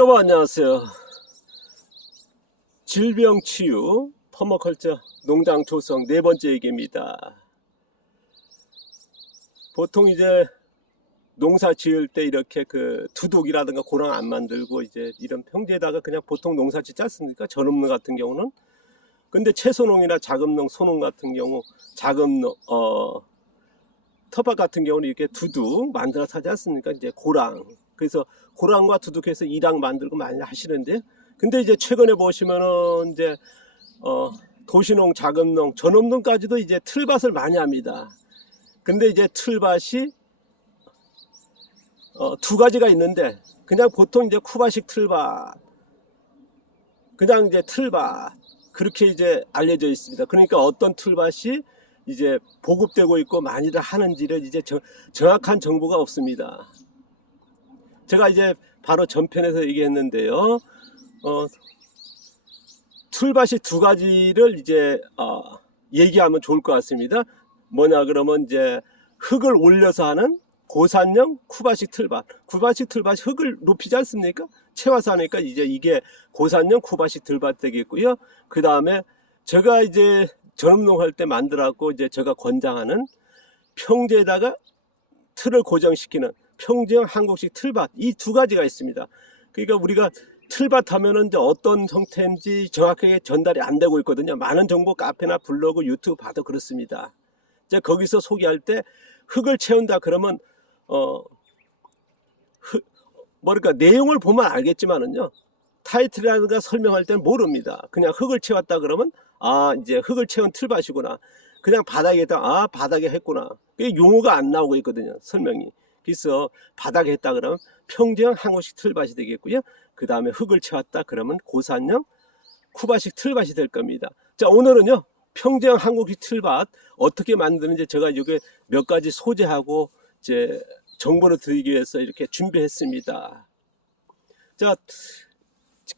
여러분 안녕하세요. 질병치유 퍼머컬처 농장 조성 네 번째 얘기입니다. 보통 이제 농사 지을 때 이렇게 그 두둑이라든가 고랑 안 만들고 이제 이런 평지에다가 그냥 보통 농사 짓지 않습니까? 전업농 같은 경우는. 근데 채소농이나 자금농, 소농 같은 경우 자금농, 텃밭 같은 경우는 이렇게 두둑 만들어서 하지 않습니까? 이제 고랑. 그래서 고랑과 두둑해서 이랑 만들고 많이 하시는데, 근데 이제 최근에 보시면은 이제 도시농, 자금농, 전업농까지도 이제 틀밭을 많이 합니다. 근데 이제 틀밭이 두 가지가 있는데, 그냥 보통 이제 쿠바식 틀밭, 그냥 이제 틀밭, 그렇게 이제 알려져 있습니다. 그러니까 어떤 틀밭이 이제 보급되고 있고 많이들 하는지를 이제 정확한 정보가 없습니다. 제가 이제 바로 전편에서 얘기했는데요. 틀밭이 두 가지를 이제 얘기하면 좋을 것 같습니다. 뭐냐 그러면 이제 흙을 올려서 하는 고산형 쿠바식 틀밭. 쿠바식 틀밭이 흙을 높이지 않습니까? 채워서 하니까 이제 이게 고산형 쿠바식 틀밭 되겠고요. 그 다음에 제가 이제 전업농 할 때 만들었고 이제 제가 권장하는 평지에다가 틀을 고정시키는 평지형 한국식 틀밭, 이 두 가지가 있습니다. 그러니까 우리가 틀밭 하면은 이제 어떤 형태인지 정확하게 전달이 안 되고 있거든요. 많은 정보 카페나 블로그, 유튜브 봐도 그렇습니다. 이제 거기서 소개할 때 흙을 채운다 그러면 뭐랄까 내용을 보면 알겠지만은요, 타이틀이라든가 설명할 때는 모릅니다. 그냥 흙을 채웠다 그러면 이제 흙을 채운 틀밭이구나. 그냥 바닥에다 바닥에 했구나. 용어가 안 나오고 있거든요, 설명이. 그래서 바닥에 했다 그러면 평지형 한국식 틀밭이 되겠고요. 그 다음에 흙을 채웠다 그러면 고산형 쿠바식 틀밭이 될 겁니다. 자, 오늘은요 평지형 한국식 틀밭 어떻게 만드는지 제가 여기 몇 가지 소재하고 이제 정보를 드리기 위해서 이렇게 준비했습니다. 자,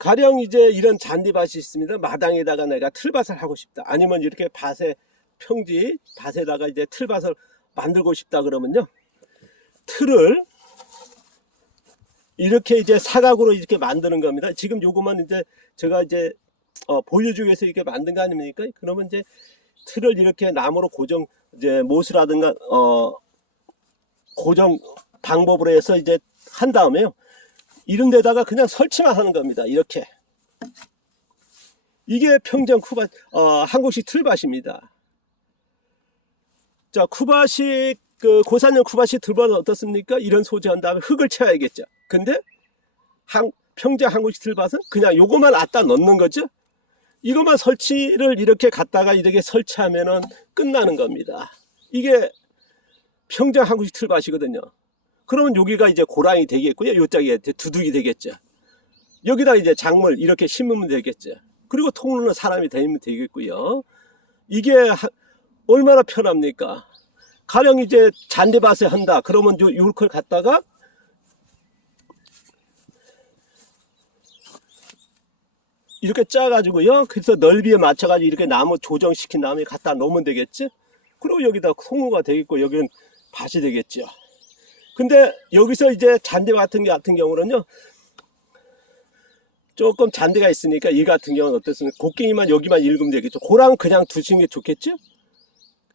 가령 이제 이런 잔디밭이 있습니다. 마당에다가 내가 틀밭을 하고 싶다. 아니면 이렇게 밭에 평지 밭에다가 이제 틀밭을 만들고 싶다 그러면요, 틀을 이렇게 이제 사각으로 이렇게 만드는 겁니다. 지금 요거만 이제 제가 이제 보여주기 위해서 이렇게 만든 거 아닙니까? 그러면 이제 틀을 이렇게 나무로 고정, 이제 못이라든가 고정 방법으로 해서 이제 한 다음에요, 이런 데다가 그냥 설치만 하는 겁니다. 이렇게. 이게 평정 쿠바 한국식 틀밭입니다. 자, 쿠바식 고산형 쿠바식 틀밭은 어떻습니까? 이런 소재한 다음에 흙을 채워야겠죠. 근데 평정 한국식 틀밭은 그냥 요거만 갖다 넣는 거죠. 이것만 설치를 이렇게 갖다가 이렇게 설치하면은 끝나는 겁니다. 이게 평정 한국식 틀밭이거든요. 그러면 여기가 이제 고랑이 되겠고요. 요짝이 두둑이 되겠죠. 여기다 이제 작물 이렇게 심으면 되겠죠. 그리고 통로는 사람이 다니면 되겠고요. 이게 얼마나 편합니까? 가령 이제 잔디밭에 한다 그러면 요걸 갖다가 이렇게 짜가지고요, 그래서 넓이에 맞춰가지고 이렇게 나무 조정시킨 다음에 갖다 놓으면 되겠지. 그리고 여기다 송로가 되겠고 여기는 밭이 되겠죠. 근데 여기서 이제 잔디 같은 경우는요, 조금 잔디가 있으니까 이 같은 경우는 어떻습니까? 곡괭이만 여기만 읽으면 되겠죠. 고랑 그냥 두시는 게 좋겠죠.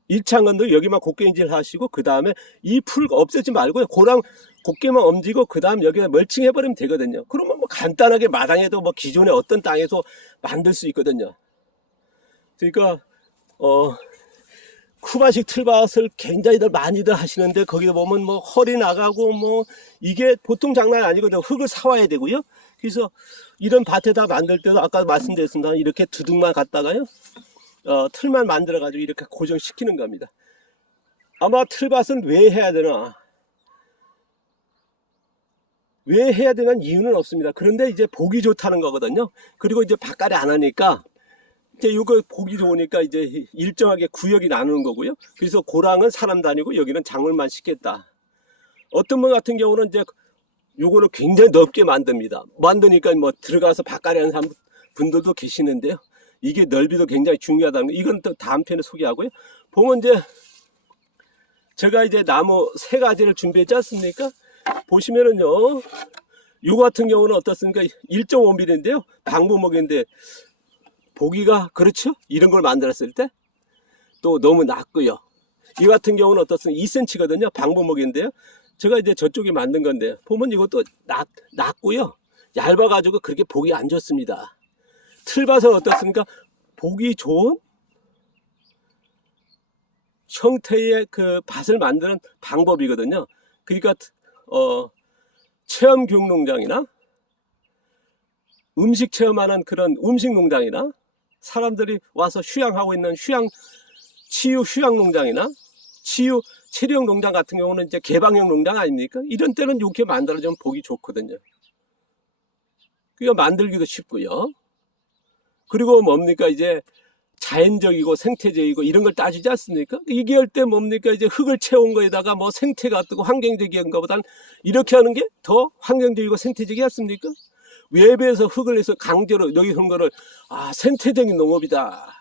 1차 건도 여기만 곡괭이질 하시고 그 다음에 이 풀 없애지 말고요, 고랑 곡괭이만 옮기고 그 다음 여기다 멀칭해 버리면 되거든요. 그러면 뭐 간단하게 마당에도 뭐 기존의 어떤 땅에서 만들 수 있거든요. 그러니까 쿠바식 틀밭을 굉장히들 많이들 하시는데 거기 보면 뭐 허리 나가고 뭐 이게 보통 장난이 아니거든요. 흙을 사와야 되고요. 그래서 이런 밭에다 만들 때도 아까 말씀드렸습니다. 이렇게 두둑만 갖다가요, 틀만 만들어 가지고 이렇게 고정시키는 겁니다. 아마 틀밭은 왜 해야 되나, 왜 해야 되는 이유는 없습니다. 그런데 이제 보기 좋다는 거거든요. 그리고 이제 밭갈이 안 하니까 이제 이거 보기 좋으니까 이제 일정하게 구역이 나누는 거고요. 그래서 고랑은 사람 다니고 여기는 작물만 심겠다. 어떤 분 같은 경우는 이제 요거는 굉장히 넓게 만듭니다. 만드니까 뭐 들어가서 밭갈이 하는 분들도 계시는데요. 이게 넓이도 굉장히 중요하다는 거, 이건 또 다음 편에 소개하고요. 보면 이제 제가 이제 나무 세 가지를 준비했지 않습니까? 보시면은요, 요거 같은 경우는 어떻습니까? 1.5mm인데요. 방부목인데 보기가 그렇죠? 이런 걸 만들었을 때 또 너무 낮고요. 이 같은 경우는 어떻습니까? 2cm거든요. 방부목인데요. 제가 이제 저쪽에 만든 건데 보면 이것도 낮고요. 얇아가지고 그렇게 보기 안 좋습니다. 틀밭은 어떻습니까? 보기 좋은 형태의 그 밭을 만드는 방법이거든요. 그러니까 체험교육농장이나 음식 체험하는 그런 음식농장이나 사람들이 와서 휴양하고 있는 치유 휴양농장이나 치유 체력 농장 같은 경우는 이제 개방형 농장 아닙니까? 이런 때는 이렇게 만들어주면 보기 좋거든요. 그러니까 만들기도 쉽고요. 그리고 뭡니까? 이제 자연적이고 생태적이고 이런 걸 따지지 않습니까? 이게 할 때 뭡니까? 이제 흙을 채운 거에다가 뭐 생태가 어떻고 환경적인 것보다는 이렇게 하는 게 더 환경적이고 생태적이지 않습니까? 외부에서 흙을 해서 강제로 여기 한 거를 생태적인 농업이다.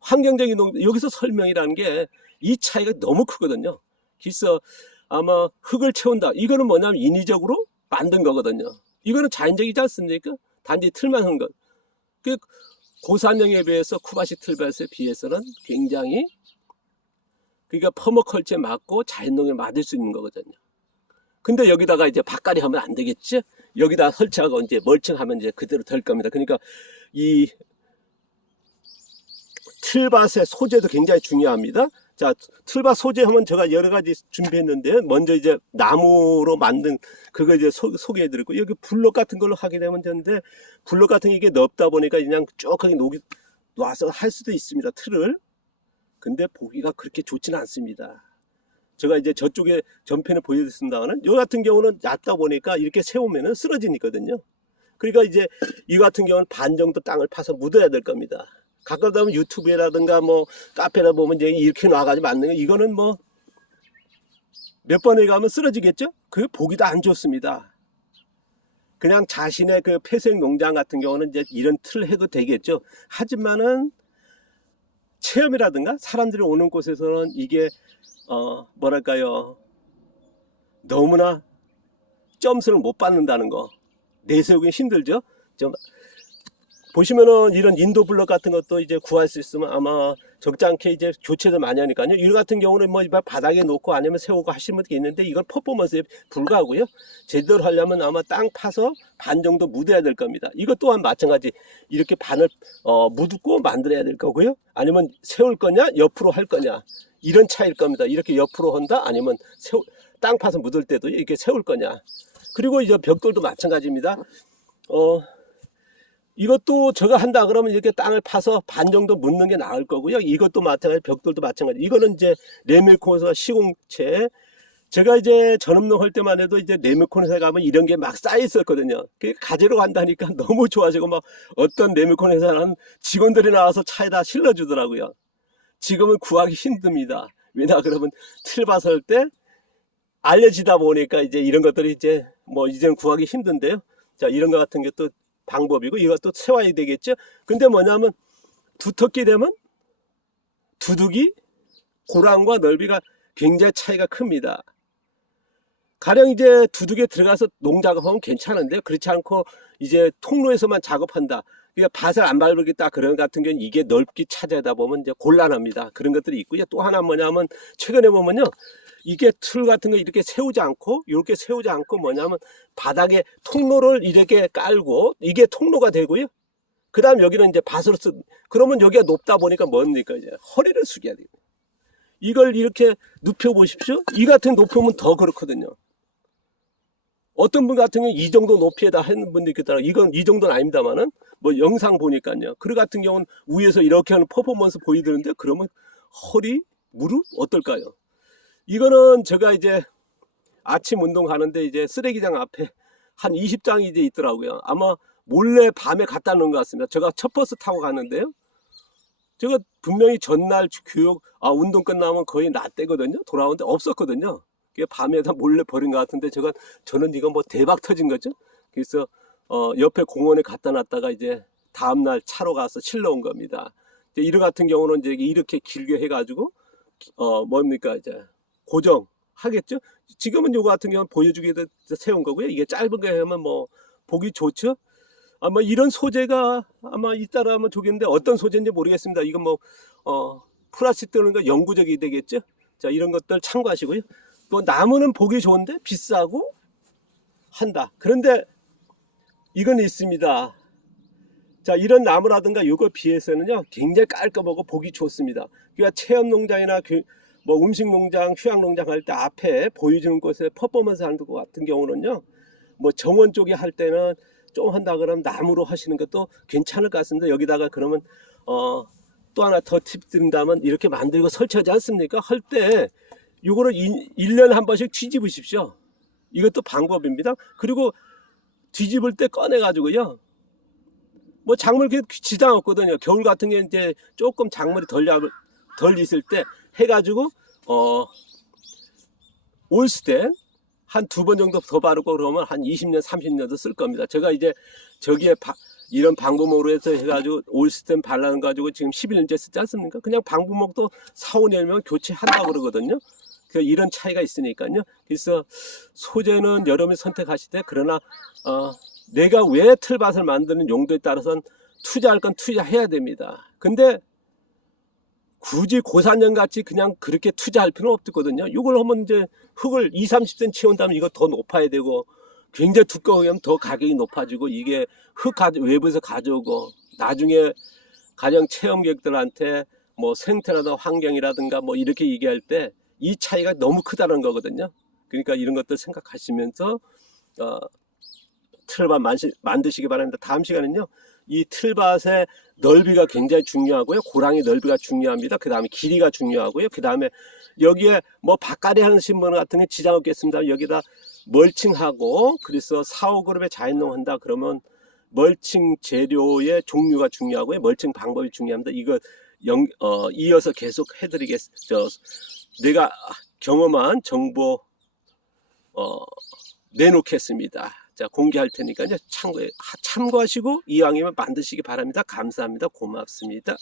환경적인 농업, 여기서 설명이라는 게 이 차이가 너무 크거든요. 그래서 아마 흙을 채운다. 이거는 뭐냐면 인위적으로 만든 거거든요. 이거는 자연적이지 않습니까? 단지 틀만 한 것. 그 고산형에 비해서 쿠바시 틀밭에 비해서는 굉장히 그러니까 퍼머컬처에 맞고 자연농에 맞을 수 있는 거거든요. 근데 여기다가 이제 밭갈이 하면 안 되겠지? 여기다 설치하고 이제 멀칭하면 이제 그대로 될 겁니다. 그러니까 이 틀밭의 소재도 굉장히 중요합니다. 자, 틀밭 소재 하면 제가 여러 가지 준비했는데요. 먼저 이제 나무로 만든 그거 이제 소개해 드렸고, 여기 블럭 같은 걸로 하게 되면 되는데, 블럭 같은 게 이게 넓다 보니까 그냥 쭉하게 놔서 할 수도 있습니다. 틀을. 근데 보기가 그렇게 좋지는 않습니다. 제가 이제 저쪽에 전편에 보여드렸습니다만은, 이 같은 경우는 얕다 보니까 이렇게 세우면은 쓰러지거든요. 그러니까 이제 이 같은 경우는 반 정도 땅을 파서 묻어야 될 겁니다. 가까우다 보면 유튜브라든가 뭐 카페나 보면 이제 이렇게 놔가지고 만든 거, 이거는 뭐 몇 번에 가면 쓰러지겠죠? 그게 보기도 안 좋습니다. 그냥 자신의 그 폐쇄형 농장 같은 경우는 이제 이런 틀 해도 되겠죠. 하지만은 체험이라든가 사람들이 오는 곳에서는 이게 뭐랄까요, 너무나 점수를 못 받는다는 거, 내세우기 힘들죠. 좀 보시면은 이런 인도 블럭 같은 것도 이제 구할 수 있으면 아마 적잖게 이제 교체도 많이 하니까요. 이 같은 경우는 뭐 바닥에 놓고 아니면 세우고 하시는 분도 있는데, 이건 퍼포먼스에 불과하고요. 제대로 하려면 아마 땅 파서 반 정도 묻어야 될 겁니다. 이것 또한 마찬가지 이렇게 반을 묻고 만들어야 될 거고요. 아니면 세울 거냐 옆으로 할 거냐, 이런 차이일 겁니다. 이렇게 옆으로 한다 아니면 땅 파서 묻을 때도 이렇게 세울 거냐. 그리고 이제 벽돌도 마찬가지입니다. 이것도 제가 한다 그러면 이렇게 땅을 파서 반 정도 묻는 게 나을 거고요. 이것도 마찬가지, 벽돌도 마찬가지. 이거는 이제 레밀콘에서 시공체. 제가 이제 전업농 할 때만 해도 이제 레밀콘에서 가면 이런 게 막 쌓여 있었거든요. 가지러 간다니까 너무 좋아지고, 막 어떤 레밀콘 회사는 직원들이 나와서 차에다 실러주더라고요. 지금은 구하기 힘듭니다. 왜냐 그러면 틀밭 할 때 알려지다 보니까 이제 이런 것들이 이제 뭐 이제는 구하기 힘든데요. 자, 이런 것 같은 게 또 방법이고, 이것도 세워야 되겠죠. 근데 뭐냐면 두텁게 되면 두둑이 고랑과 넓이가 굉장히 차이가 큽니다. 가령 이제 두둑에 들어가서 농작업하면 괜찮은데, 그렇지 않고 이제 통로에서만 작업한다, 그러니까 밭을 안 밟겠다 그런 같은 경우는 이게 넓게 찾아다 보면 이제 곤란합니다. 그런 것들이 있고요. 또 하나 뭐냐면 최근에 보면요, 이게 틀 같은 거 이렇게 세우지 않고, 이렇게 세우지 않고 뭐냐면 바닥에 통로를 이렇게 깔고, 이게 통로가 되고요. 그 다음 여기는 이제 밭으로 그러면 여기가 높다 보니까 뭡니까? 이제 허리를 숙여야 돼요. 이걸 이렇게 눕혀 보십시오. 이 같은 높이면 더 그렇거든요. 어떤 분 같은 경우는 이 정도 높이에다 하는 분도 있겠더라고요. 이건 이 정도는 아닙니다만은, 뭐 영상 보니까요. 그 같은 경우는 위에서 이렇게 하는 퍼포먼스 보이드는데, 그러면 허리, 무릎 어떨까요? 이거는 제가 이제 아침 운동 가는데 이제 쓰레기장 앞에 한 20장이 이제 있더라고요. 아마 몰래 밤에 갖다 놓은 것 같습니다. 제가 첫 버스 타고 가는데요. 제가 분명히 전날 교육, 운동 끝나면 거의 낮 때거든요. 돌아오는데 없었거든요. 밤에다 몰래 버린 것 같은데, 저는 이거 뭐 대박 터진 거죠. 그래서 옆에 공원에 갖다 놨다가 이제 다음날 차로 가서 실러 온 겁니다. 이런 같은 경우는 이제 이렇게 길게 해가지고 뭡니까, 이제 고정, 하겠죠. 지금은 요거 같은 경우는 보여주기 위해서 세운 거고요. 이게 짧은 거 하면 뭐 보기 좋죠. 아마 이런 소재가 아마 있다라면 좋겠는데 어떤 소재인지 모르겠습니다. 이건 뭐 플라스틱 뜨는 거 영구적이 되겠죠. 자, 이런 것들 참고하시고요. 또 나무는 보기 좋은데 비싸고 한다. 그런데 이건 있습니다. 자, 이런 나무라든가 요거 비해서는요 굉장히 깔끔하고 보기 좋습니다. 그러니까 체험 농장이나 뭐 음식 농장, 휴양 농장 할 때 앞에 보여주는 곳에 퍼포먼스 하는 것 같은 경우는요, 뭐 정원 쪽에 할 때는 좀 한다 그러면 나무로 하시는 것도 괜찮을 것 같습니다. 여기다가 그러면 또 하나 더 팁 드린다면 이렇게 만들고 설치하지 않습니까? 할 때 요거를 1년에 한 번씩 뒤집으십시오. 이것도 방법입니다. 그리고 뒤집을 때 꺼내 가지고요, 뭐 작물 지장 없거든요. 겨울 같은 게 이제 조금 작물이 덜 있을 때 해가지고 올스텐 한 2번 정도 더 바르고 그러면 한 20년 30년도 쓸 겁니다. 제가 이제 저기에 이런 방부목으로 해서 해가지고 올스텐 발라는 가지고 지금 11년째 쓰지 않습니까? 그냥 방부목도 4, 5년이면 교체한다고 그러거든요. 이런 차이가 있으니까요. 그래서 소재는 여러분이 선택하실 때, 그러나 내가 왜 틀밭을 만드는 용도에 따라서는 투자할 건 투자해야 됩니다. 근데 굳이 고산년 같이 그냥 그렇게 투자할 필요는 없거든요. 이걸 하면 이제 흙을 20, 30cm 채운다면 이거 더 높아야 되고, 굉장히 두꺼우게 하면 더 가격이 높아지고, 이게 흙 외부에서 가져오고, 나중에 가정 체험객들한테 뭐 생태라든가 환경이라든가 뭐 이렇게 얘기할 때 이 차이가 너무 크다는 거거든요. 그러니까 이런 것들 생각하시면서 틀밭 만드시기 바랍니다. 다음 시간은요, 이 틀밭의 넓이가 굉장히 중요하고요, 고랑이 넓이가 중요합니다. 그 다음에 길이가 중요하고요, 그 다음에 여기에 뭐 밭갈이 하시는 분 같은 게 지장 없겠습니다. 여기다 멀칭하고, 그래서 4, 5그룹에 자연농 한다 그러면 멀칭 재료의 종류가 중요하고요, 멀칭 방법이 중요합니다. 이거 이어서 계속 해드리겠습니다. 내가 경험한 정보 내놓겠습니다. 자, 공개할 테니까요, 참고하시고 이왕이면 만드시기 바랍니다. 감사합니다. 고맙습니다.